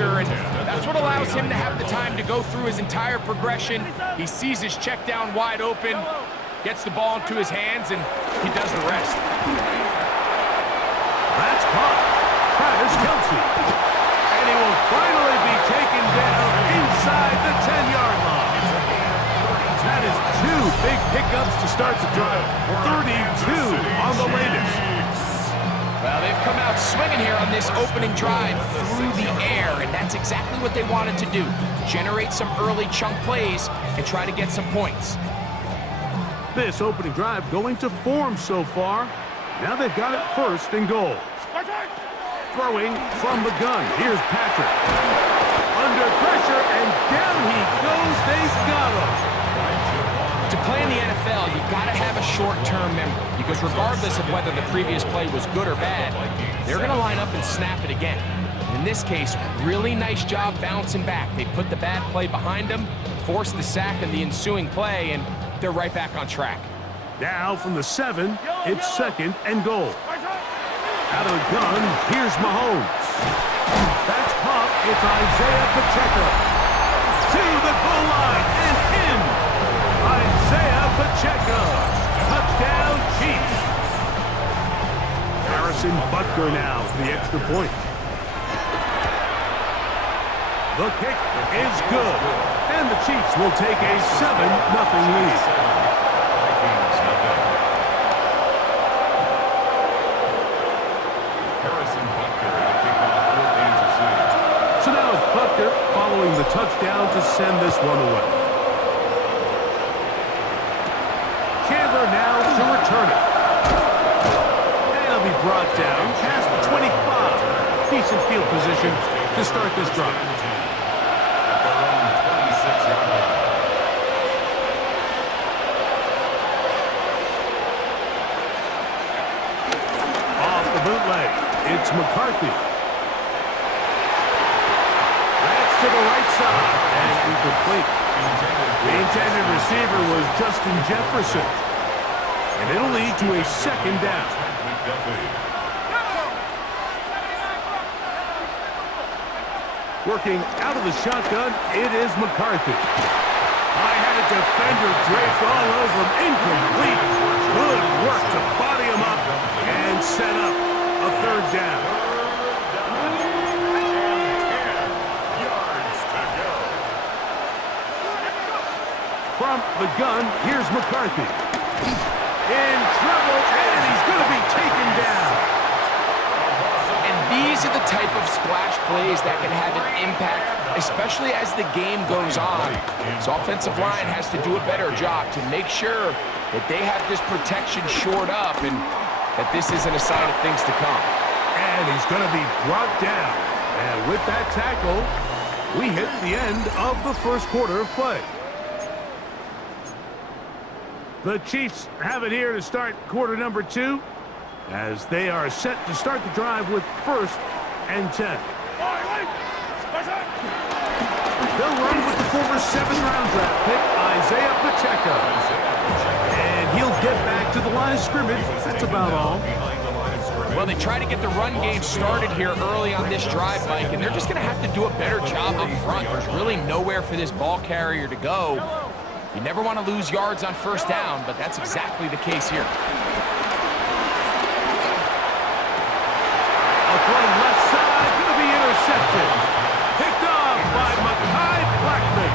pressure, and that's what allows him to have the time to go through his entire progression. He sees his check down wide open, gets the ball into his hands, and he does the rest. That's caught. Travis Kelce. And he will finally be taken down inside the 10-yard line. That is 2 big pickups to start the drive. 32 on the latest. Well, they've come out swinging here on this opening drive through the air, and that's exactly what they wanted to do. Generate some early chunk plays and try to get some points. This opening drive going to form so far. Now they've got it 1st and goal. Throwing from the gun. Here's Patrick. Under pressure, and down he goes. They've got him. To play in the NFL, you got to have a short-term memory, because regardless of whether the previous play was good or bad, they're going to line up and snap it again. In this case, really nice job bouncing back. They put the bad play behind them, forced the sack in the ensuing play, and they're right back on track. Now from the 7, it's 2nd and goal. Out of the gun, here's Mahomes. That's caught. It's Isaiah Pacheco. To the goal line and in. Isaiah Pacheco. Touchdown, Chiefs. Harrison Butker now for the extra point. The kick is good. And the Chiefs will take a 7-0 lead. Following the touchdown to send this one away. Chandler now to return it. And it'll be brought down past the 25. Decent field position to start this drive. Off the bootleg, it's McCarthy. To the right side, and incomplete. The intended receiver was Justin Jefferson, and it'll lead to a 2nd down. Working out of the shotgun, it is McCarthy. I had a defender draped all over him, incomplete. Good work to body him up and set up a 3rd down. From the gun, here's McCarthy. In trouble, and he's going to be taken down. And these are the type of splash plays that can have an impact, especially as the game goes on. So offensive line has to do a better job to make sure that they have this protection shored up and that this isn't a sign of things to come. And he's going to be brought down. And with that tackle, we hit the end of the 1st quarter of play. The Chiefs have it here to start quarter number 2, as they are set to start the drive with 1st and 10. They'll run with the former 7th-round draft pick, Isaiah Pacheco. And he'll get back to the line of scrimmage. That's about all. Well, they try to get the run game started here early on this drive, Mike, and they're just going to have to do a better job up front. There's really nowhere for this ball carrier to go. You never want to lose yards on 1st down, but that's exactly the case here. A throw left side, going to be intercepted. Picked off by Mekhi Blackman.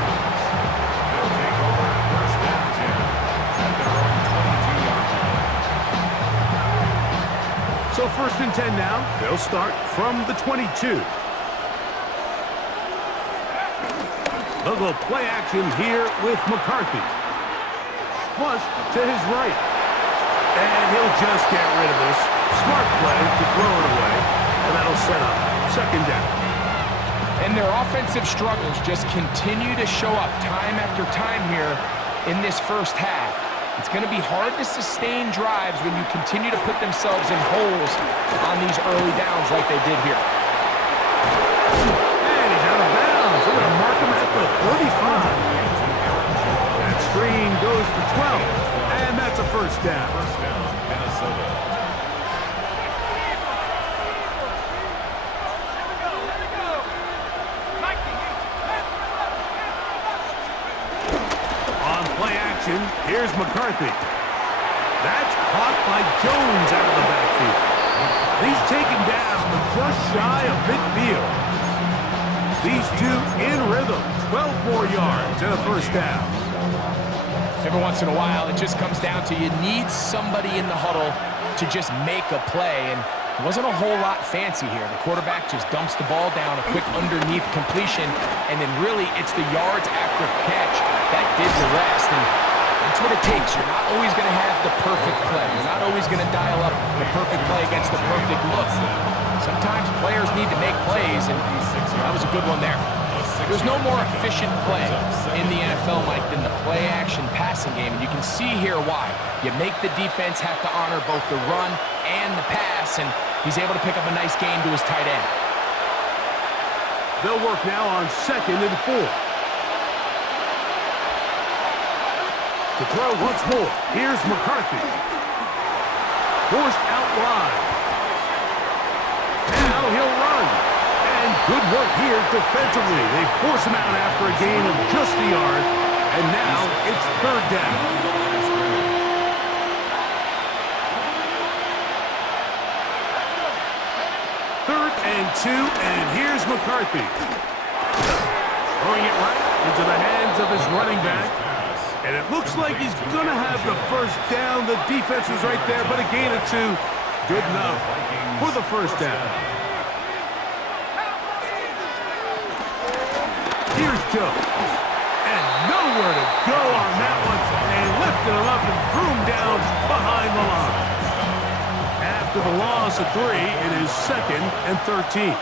So 1st and 10 now. They'll start from the 22. They'll go play action here with McCarthy. Flush to his right. And he'll just get rid of this. Smart play to throw it away. And that'll set up 2nd down. And their offensive struggles just continue to show up time after time here in this 1st half. It's going to be hard to sustain drives when you continue to put themselves in holes on these early downs like they did here. And he's out of bounds. They're going to mark him at the 45. That screen goes for 12. And that's a 1st down. Minnesota. action. Here's McCarthy. That's caught by Jones out of the backfield. He's taken down just shy of midfield. These two in rhythm. 12 more yards and a first down. Every once in a while, it just comes down to you need somebody in the huddle to just make a play. And it wasn't a whole lot fancy here. The quarterback just dumps the ball down, a quick underneath completion, and then really it's the yards after catch that did the rest. And that's what it takes. You're not always going to have the perfect play. You're not always going to dial up the perfect play against the perfect look. Sometimes players need to make plays, and that was a good one there. There's no more efficient play in the NFL, Mike, than the play-action passing game, and you can see here why. You make the defense have to honor both the run and the pass, and he's able to pick up a nice gain to his tight end. They'll work now on 2nd and 4. To throw once more, here's McCarthy. Forced out wide. And now he'll run. And good work here defensively. They force him out after a gain of just a yard. And now it's 3rd down. 3rd and 2, and here's McCarthy. Throwing it right into the hands of his running back. And it looks like he's going to have the first down. The defense was right there, but a gain of 2. Good enough for the first down. Here's Jones. And nowhere to go on that one. They lifted him up and threw him down behind the line. After the loss of 3, it is 2nd and 13.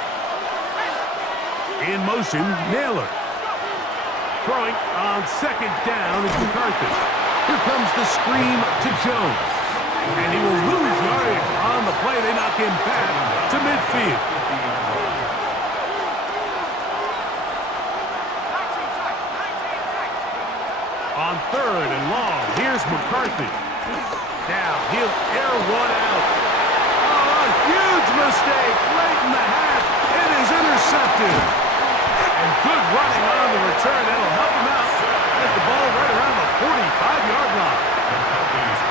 In motion, Naylor. Throwing on 2nd down is McCarthy. Here comes the screen to Jones. And he will lose yardage on the play. They knock him back to midfield. On 3rd and long, here's McCarthy. Now he'll air one out. Oh, a huge mistake late in the half. It is intercepted. And good running on the return. That'll help him out as the ball right around the 45-yard line.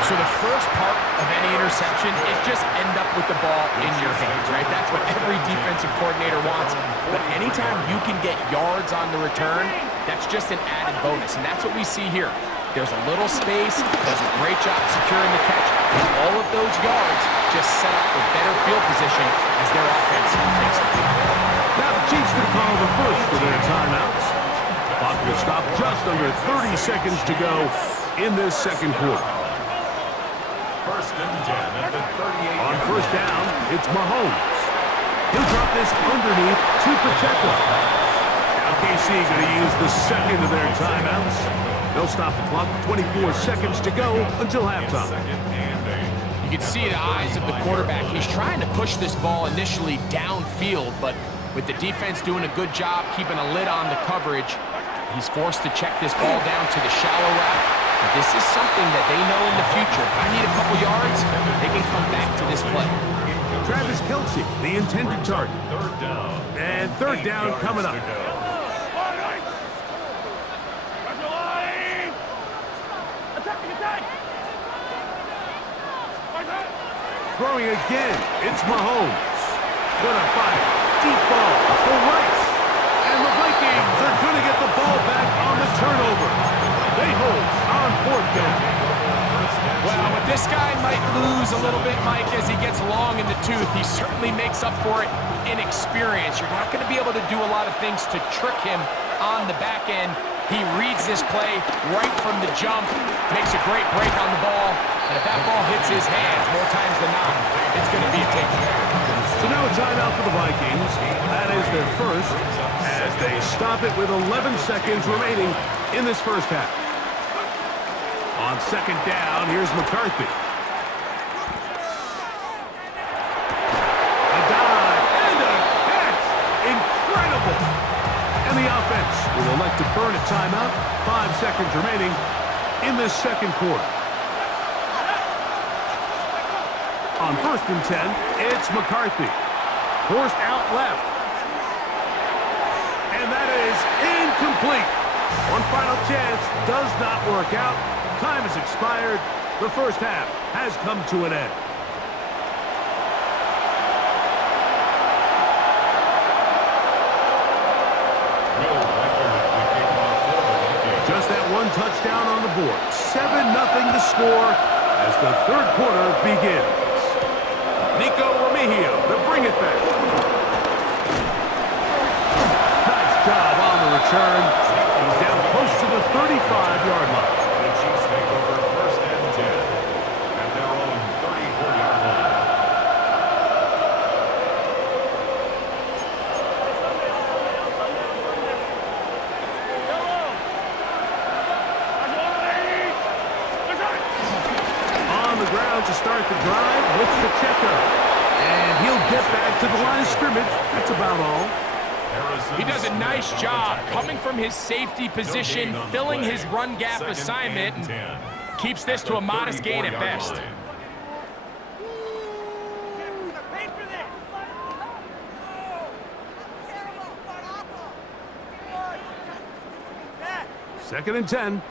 So the first part of any interception is just end up with the ball in your hands, right? That's what every defensive coordinator wants. But anytime you can get yards on the return, that's just an added bonus. And that's what we see here. There's a little space, does a great job securing the catch, and all of those yards just set up for better field position as their offense takes the field. Now the Chiefs going to call the first of their timeouts. Clock will stop just under 30 seconds to go in this 2nd quarter. 1st and 10 at the 38. On 1st down, it's Mahomes. He'll drop this underneath to Pacheco. Now KC going to use the 2nd of their timeouts. They'll stop the clock with 24 seconds to go until halftime. You can see the eyes of the quarterback. He's trying to push this ball initially downfield, but with the defense doing a good job keeping a lid on the coverage, he's forced to check this ball down to the shallow route. But this is something that they know in the future. If I need a couple yards, they can come back to this play. Travis Kelce, the intended target. 3rd down. And 3rd down coming up. Throwing again, it's Mahomes. Gonna fire. Deep ball for Rice. And the Vikings are going to get the ball back on the turnover. They hold on 4th down. Well, but this guy might lose a little bit, Mike, as he gets long in the tooth. He certainly makes up for it in experience. You're not going to be able to do a lot of things to trick him on the back end. He reads this play right from the jump, makes a great break on the ball, and if that ball hits his hands more times than not, it's going to be a takeaway. So now a timeout for the Vikings. That is their first, as they stop it with 11 seconds remaining in this first half. On 2nd down, here's McCarthy. A dive and a catch. Incredible. And the offense will elect to burn a timeout. 5 seconds remaining in this 2nd quarter. On 1st and 10, it's McCarthy. Forced out left. And that is incomplete. One final chance does not work out. Time has expired. The first half has come to an end. Just that one touchdown on the board. 7-0 the score as the third quarter begins. Nico Remigio to bring it back. Nice job on the return. He's down close to the 35-yard line. The Chiefs take over first and 10 at their own 34-yard line. On the ground to start the drive with Pacheco. And he'll get back to the line of scrimmage. That's about all. He does a nice job coming from his safety position, filling his run gap assignment, and keeps this to a modest gain at best. Second and 10.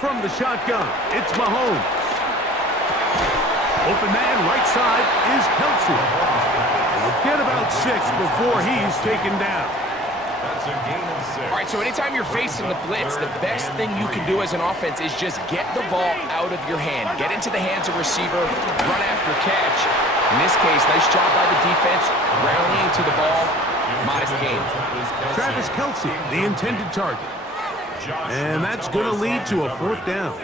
From the shotgun, it's Mahomes. Open man, right side, is Kelsey. He'll get about 6 before he's taken down. That's a gain of 6. All right, so anytime you're facing the blitz, the best thing you can do as an offense is just get the ball out of your hand. Get into the hands of receiver, run after catch. In this case, nice job by the defense, rallying to the ball, modest gain. Travis Kelsey, the intended target. And that's going to lead to a fourth down.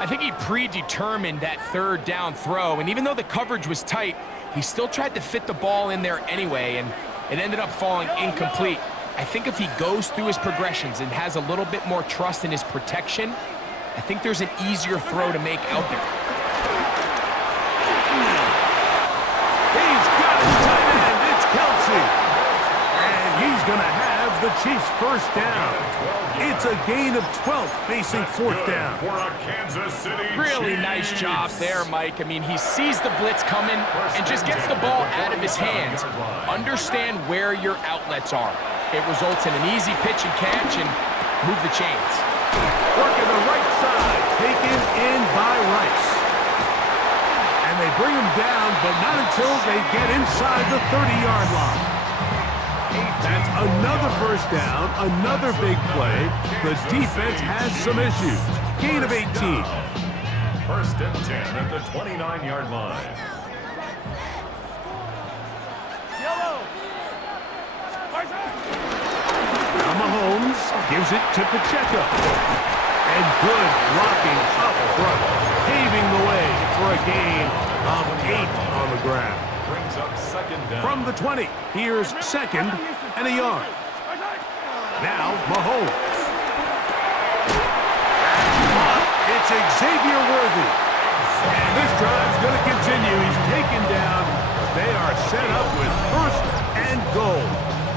I think he predetermined that third down throw, and even though the coverage was tight, he still tried to fit the ball in there anyway, and it ended up falling incomplete. I think if he goes through his progressions and has a little bit more trust in his protection, I think there's an easier throw to make out there. He's got his tight end. It's Kelsey. And he's going to have the Chiefs' first down. It's a gain of 12 facing fourth down. For a Kansas City Really Chiefs. nice job there, Mike. I mean, he sees the blitz coming and just gets the ball out of his hands. Understand where your outlets are. It results in an easy pitch and catch and move the chains. Working the right side, taken in by Rice. And they bring him down, but not until they get inside the 30-yard line. That's another first down, another big play. The defense has some issues. Gain of 18. First and 10 at the 29-yard line. Now Mahomes gives it to Pacheco. And good blocking up front, paving the way for a gain of 8 on the ground. Brings up second down. From the 20, here's second and a yard. Now Mahomes. It's Xavier Worthy. And this drive's going to continue. He's taken down, but they are set up with first and goal.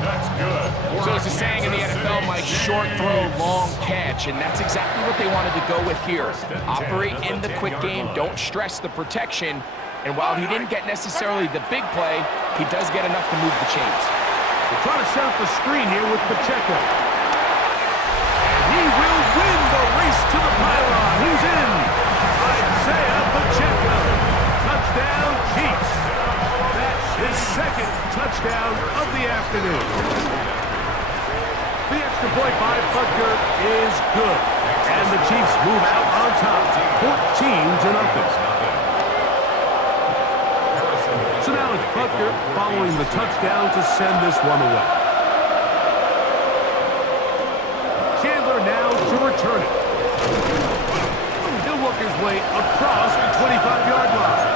That's good. So it's a saying in the NFL, Mike, short throw, long catch, and that's exactly what they wanted to go with here. Operate in the quick game, don't stress the protection, and while he didn't get necessarily the big play, he does get enough to move the chains. They're trying to set up the screen here with Pacheco. And he will win the race to the pylon. Who's in? Isaiah Pacheco. Touchdown, Chiefs. That's his second touchdown of the afternoon. The extra point by Butker is good. And the Chiefs move out on top, 14-0. So now it's Butker following the touchdown to send this one away. Chandler now to return it. He'll work his way across the 25-yard line.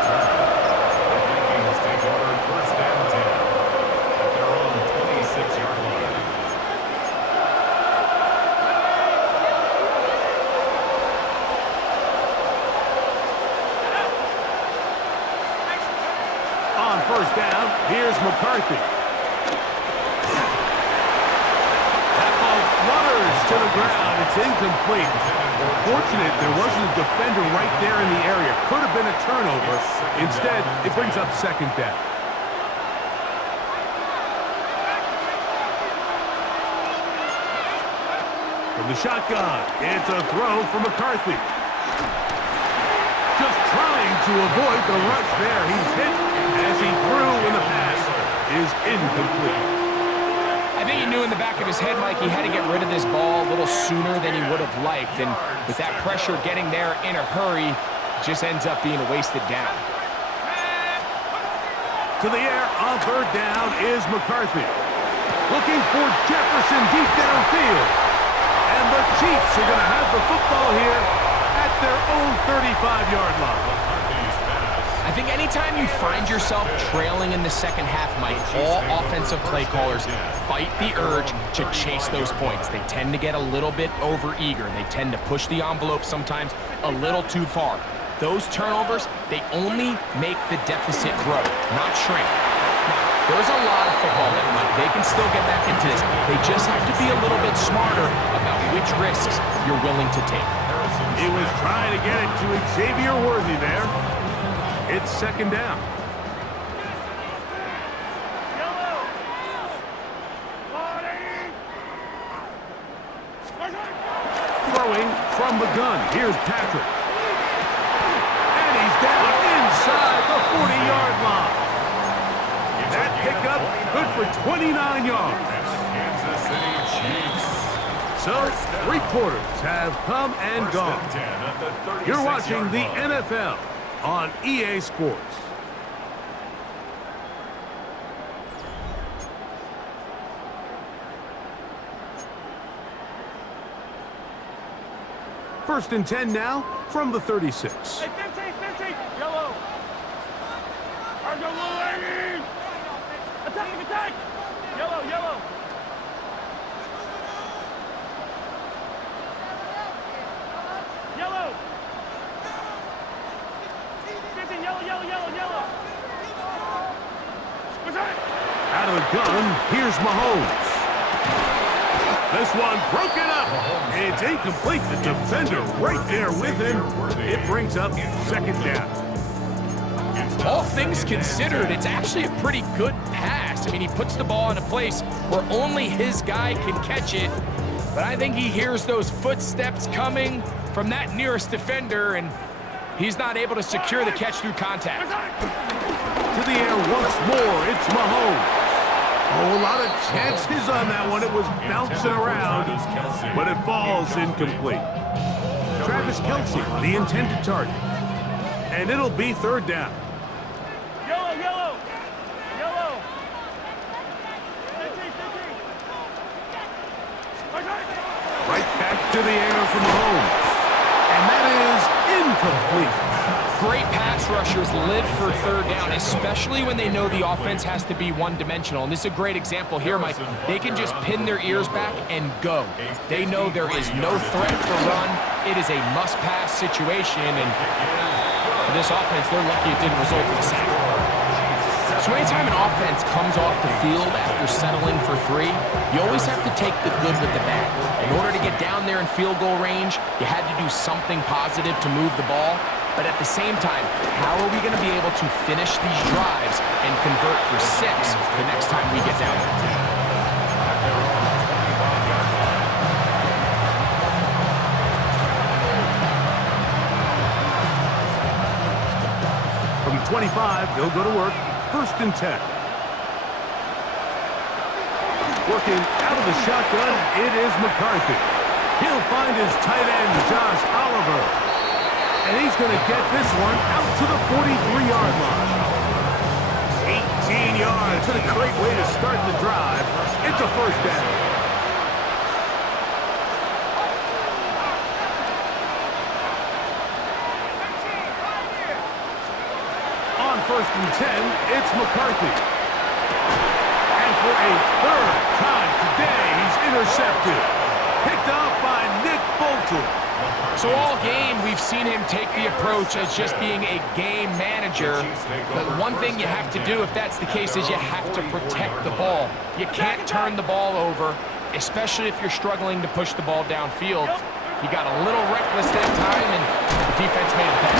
Vikings take over first and 10 at their own 26-yard line. On first down, here's McCarthy. That ball flutters to the ground. It's incomplete. Fortunate there wasn't a defender right there in the area. Could have been a turnover. Instead, it brings up second down. From the shotgun, it's a throw for McCarthy. Just trying to avoid the rush there. He's hit as he threw when the pass is incomplete. I think he knew in the back of his head, Mike, he had to get rid of this ball a little sooner than he would have liked. And with that pressure getting there in a hurry, it just ends up being a wasted down. To the air on third down is McCarthy. Looking for Jefferson deep downfield. And the Chiefs are going to have the football here at their own 35-yard line. I think anytime you find yourself trailing in the second half, Mike, all offensive play callers fight the urge to chase those points. They tend to get a little bit overeager. They tend to push the envelope sometimes a little too far. Those turnovers, they only make the deficit grow, not shrink. Now, there's a lot of football left, Mike. They can still get back into this. They just have to be a little bit smarter about which risks you're willing to take. He was trying to get it to Xavier Worthy there. It's second down. Throwing from the gun. Here's Patrick. And he's down inside the 40-yard line. That pickup good for 29 yards. Kansas City Chiefs. So, three quarters have come and gone. You're watching the NFL on EA Sports. First and 10 now from the 36. Hey, 50, yellow. Argo lane. Attack. Yellow. Yellow. 50, yellow. What's that? Out of the gun, here's Mahomes. This one broken up. It's incomplete. The defender right there with him. It brings up second down. All things considered, it's actually a pretty good pass. I mean, he puts the ball in a place where only his guy can catch it. But I think he hears those footsteps coming from that nearest defender, and he's not able to secure the catch through contact. To the air once more, it's Mahomes. Oh, a lot of chances on that one. It was bouncing around, but it falls incomplete. Travis Kelce, the intended target. And it'll be third down. Yellow. 50. Right back to the air from Mahomes. And that is incomplete. Great pass rushers live for third down, especially when they know the offense has to be one-dimensional. And this is a great example here, Mike. They can just pin their ears back and go. They know there is no threat for run. It is a must-pass situation, and for this offense, they're lucky it didn't result in a sack. So anytime an offense comes off the field after settling for three, you always have to take the good with the bad. In order to get down there in field goal range, you had to do something positive to move the ball. But at the same time, how are we going to be able to finish these drives and convert for 6 the next time we get down there? From 25, they'll go to work. First and 10. Working out of the shotgun, it is McCarthy. He'll find his tight end, Josh Oliver. And he's going to get this one out to the 43-yard line. 18 yards. What a great way to start the drive. It's a first down. On first and 10, it's McCarthy. And for a third time today, he's intercepted. Picked off by Nick Bolton. So all game, we've seen him take the approach as just being a game manager. But one thing you have to do if that's the case is you have to protect the ball. You can't turn the ball over, especially if you're struggling to push the ball downfield. He got a little reckless that time, and the defense made it back.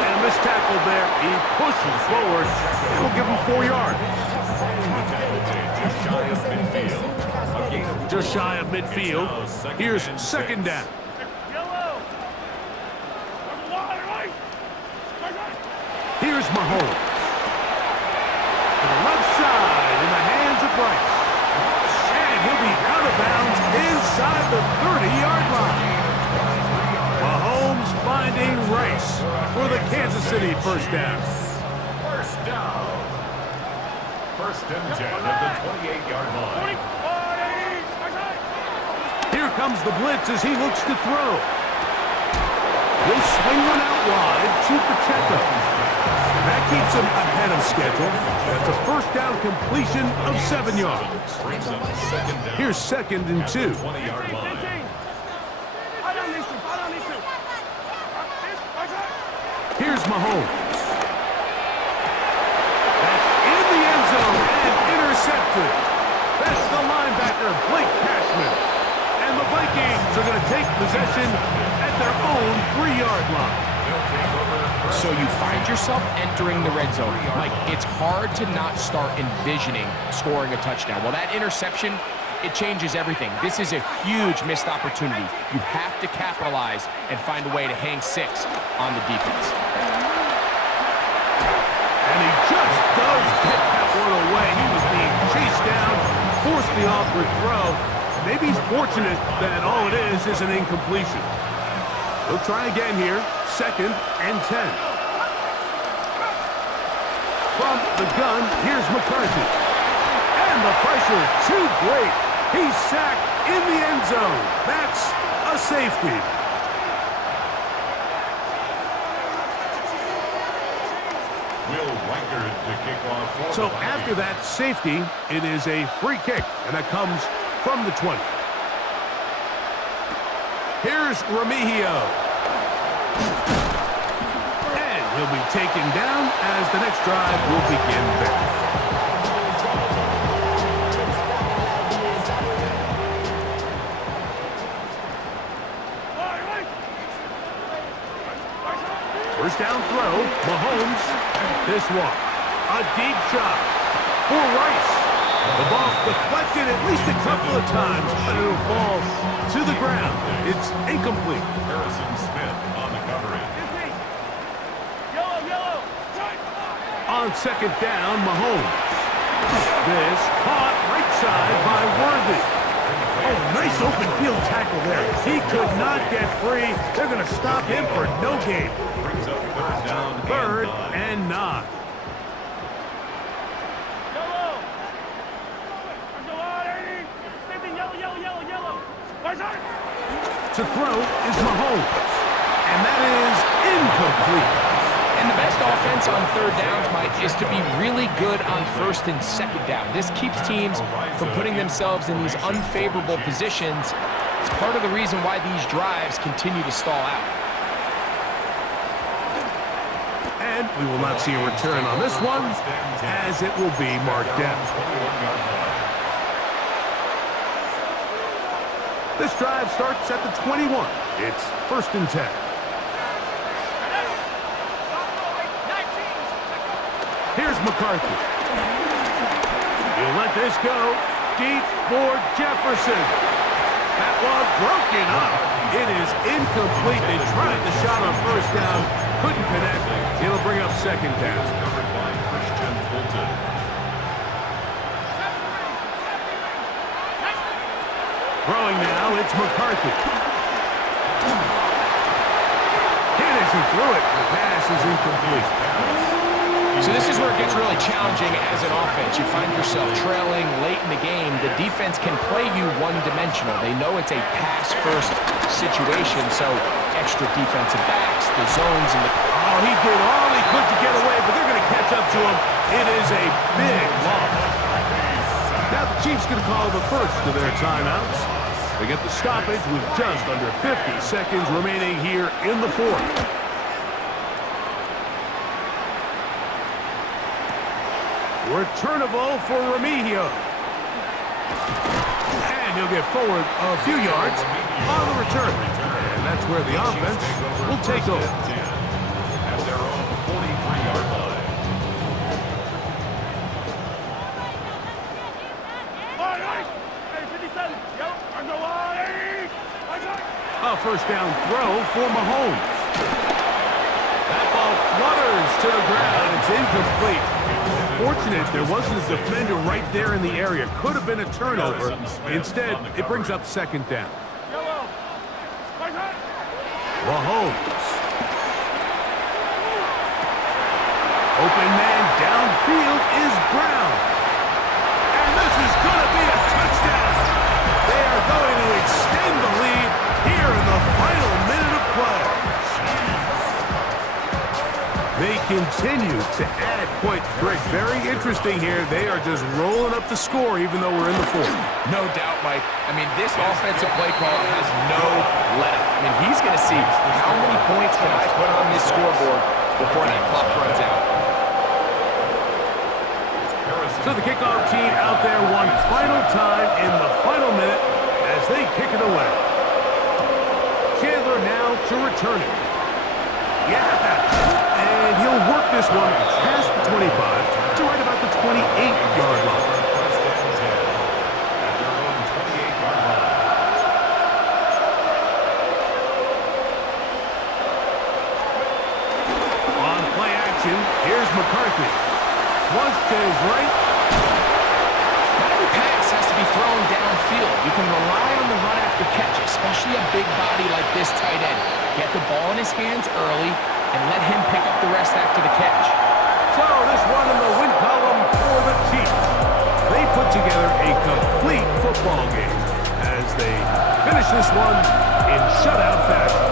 And a missed tackle there. He pushes forward. It will give him 4 yards. Just shy of midfield. A Just shy of midfield. Here's second down. Yellow. Right. Here's Mahomes. To the left side in the hands of Rice. And he'll be out of bounds inside the 30-yard line. Mahomes finding Rice for the Kansas City first down. First down. First and 10 at the 28-yard line. Here comes the blitz as he looks to throw. He'll swing one out wide to Pacheco. And that keeps him ahead of schedule. That's a first down completion of 7 yards. Here's second and 2. 20-yard line. Here's Mahomes. That's in the end zone and intercepted. That's the linebacker, Blake Cashman. And the Vikings are going to take possession at their own 3-yard line. So you find yourself entering the red zone. Mike, it's hard to not start envisioning scoring a touchdown. Well, that interception, it changes everything. This is a huge missed opportunity. You have to capitalize and find a way to hang 6 on the defense. And he just does get that one away. He was being chased down, forced the awkward throw. Maybe he's fortunate that all it is an incompletion. He'll try again here, second and 10. From the gun, here's McCarthy. And the pressure too great. He's sacked in the end zone. That's a safety. Will Reichard to kick off. So after that safety, it is a free kick, and that comes from the 20. Here's Remigio. And he'll be taken down as the next drive will begin there. First down throw, Mahomes. This one, a deep shot for Rice. The ball's deflected at least a couple of times, but it'll fall to the ground. It's incomplete. Harrison Smith on the coverage. Yellow. On second down, Mahomes. This caught right side by Worthy. Oh, nice open field tackle there. He could not get free. They're going to stop him for no gain. Brings up third down. Third and 9. To throw is Mahomes. And that is incomplete. And the best offense on third downs, Mike, is to be really good on first and second down. This keeps teams from putting themselves in these unfavorable positions. It's part of the reason why these drives continue to stall out. And we will not see a return on this one, as it will be marked down. This drive starts at the 21. It's first and 10. Here's McCarthy. He'll let this go deep for Jefferson. That ball broken up. It is incomplete. They tried the shot on first down, couldn't connect. It'll bring up second down. Covered by Christian Fulton. Throwing now, it's McCarthy. Hit as he threw it. The pass is incomplete. So this is where it gets really challenging as an offense. You find yourself trailing late in the game. The defense can play you one-dimensional. They know it's a pass-first situation, so extra defensive backs, the zones, and the... Oh, he did all he could to get away, but they're going to catch up to him. It is a big loss. Now the Chiefs can call the first of their timeouts. They get the stoppage with just under 50 seconds remaining here in the fourth. Returnable for Remigio. And he'll get forward a few yards on the return. And that's where the offense will take over. At their own 43-yard line. Hey, 57. first down throw for Mahomes. That ball flutters to the ground. It's incomplete. Fortunate there wasn't a defender right there in the area. Could have been a turnover. Instead, it brings up second down. Mahomes. Open man downfield is Brown. And this is going to be a touchdown. They are going to extend the lead here in the final minute of play. They continue to add points. Greg, very interesting here. They are just rolling up the score even though we're in the fourth. No doubt, Mike. I mean, this offensive play caller has no let-up. I mean, he's going to see how many points can I put on this scoreboard before that clock runs out. So the kickoff team out there one final time in the final minute as they kick it away. Chandler now to return it. Yeah, and he'll work this one past the 25 to right about the 28-yard line. On play action, here's McCarthy. Flush to his right. Not every pass has to be thrown downfield. You can rely on the run after catch, especially a big body like this tight end. Get the ball in his hands early and let him pick up the rest after the catch. So this one in the win column for the Chiefs. They put together a complete football game as they finish this one in shutout fashion.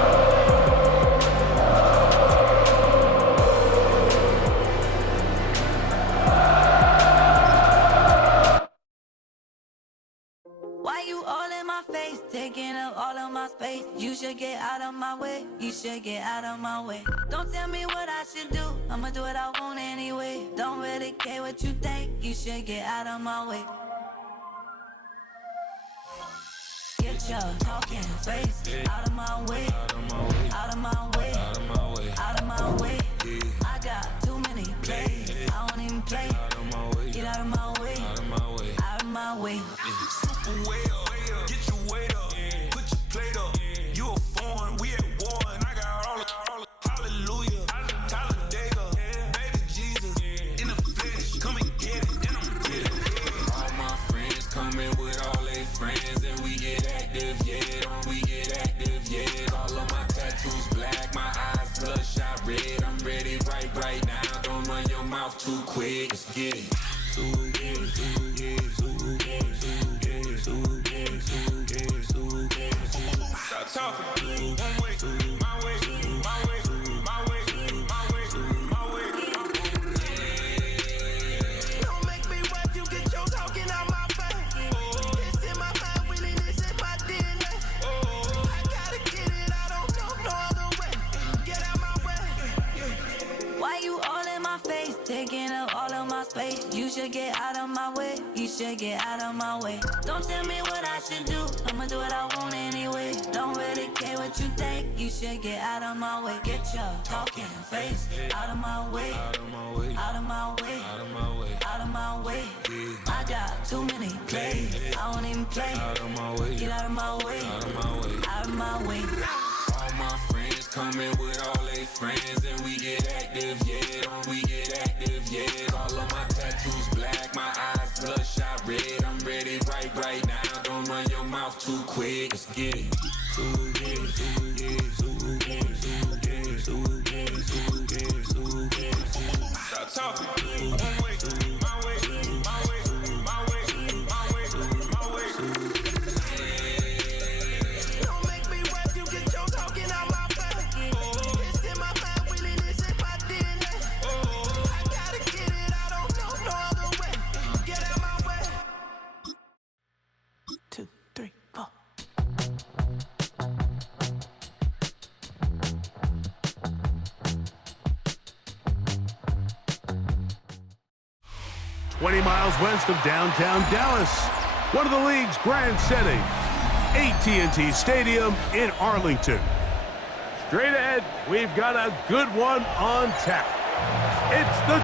Taking up all of my space. You should get out of my way. You should get out of my way. Don't tell me what I should do. I'ma do what I want anyway. Don't really care what you think. You should get out of my way. Get your talking face out of my way. Out of my way. Out of my way. I got too many plays. I don't even play. Get out of my way. Out of my way. Super way up. Get your weight up. Put your plate up. You a foreign. We at war. And I got all the hallelujah. Talladega. Baby Jesus. In the flesh. Come and get it. And I'm get it. All my friends coming with all their friends. And we get active, yeah. Don't we get active, yeah. All of my tattoos black. My eyes bloodshot red. I'm ready right now. Don't run your mouth too quick. Let's get it. Stop talking. One way, my way, my way, my way, my way, my way. Don't make me wet, you get your talking out my face. It's in my mind, winning this in my DNA. I gotta get it, I don't know no other way. Get out my way. Why you all in my face, taking up all of my space? You should get out of my way. You should get out of my way. Don't tell me what I should do. I'ma do what I want anyway. Don't really care what you think. You should get out of my way. Get your talking face out of my way. Out of my way. Out of my way. Out of my way. I got too many plays. I don't even play. Out of my way. Get out of my way. Out of my way. Out of my way. All my friends coming with all their friends. And we get active, yeah. Don't we get active, yeah. All of my tattoos black. My eyes bloodshot red. I'm ready right now. Don't run your mouth too quick. Let's get it. Stop talking. One way, my way, my way, my way, my way, my way. Don't make me wet, you get your talking out my face. It's in my mind, winning this in my DNA. I gotta get it, I don't know no other way. Get out my way. 2, 3, 4. 20 miles west of downtown Dallas, one of the league's grand settings, AT&T Stadium in Arlington. Straight ahead, we've got a good one on tap. It's the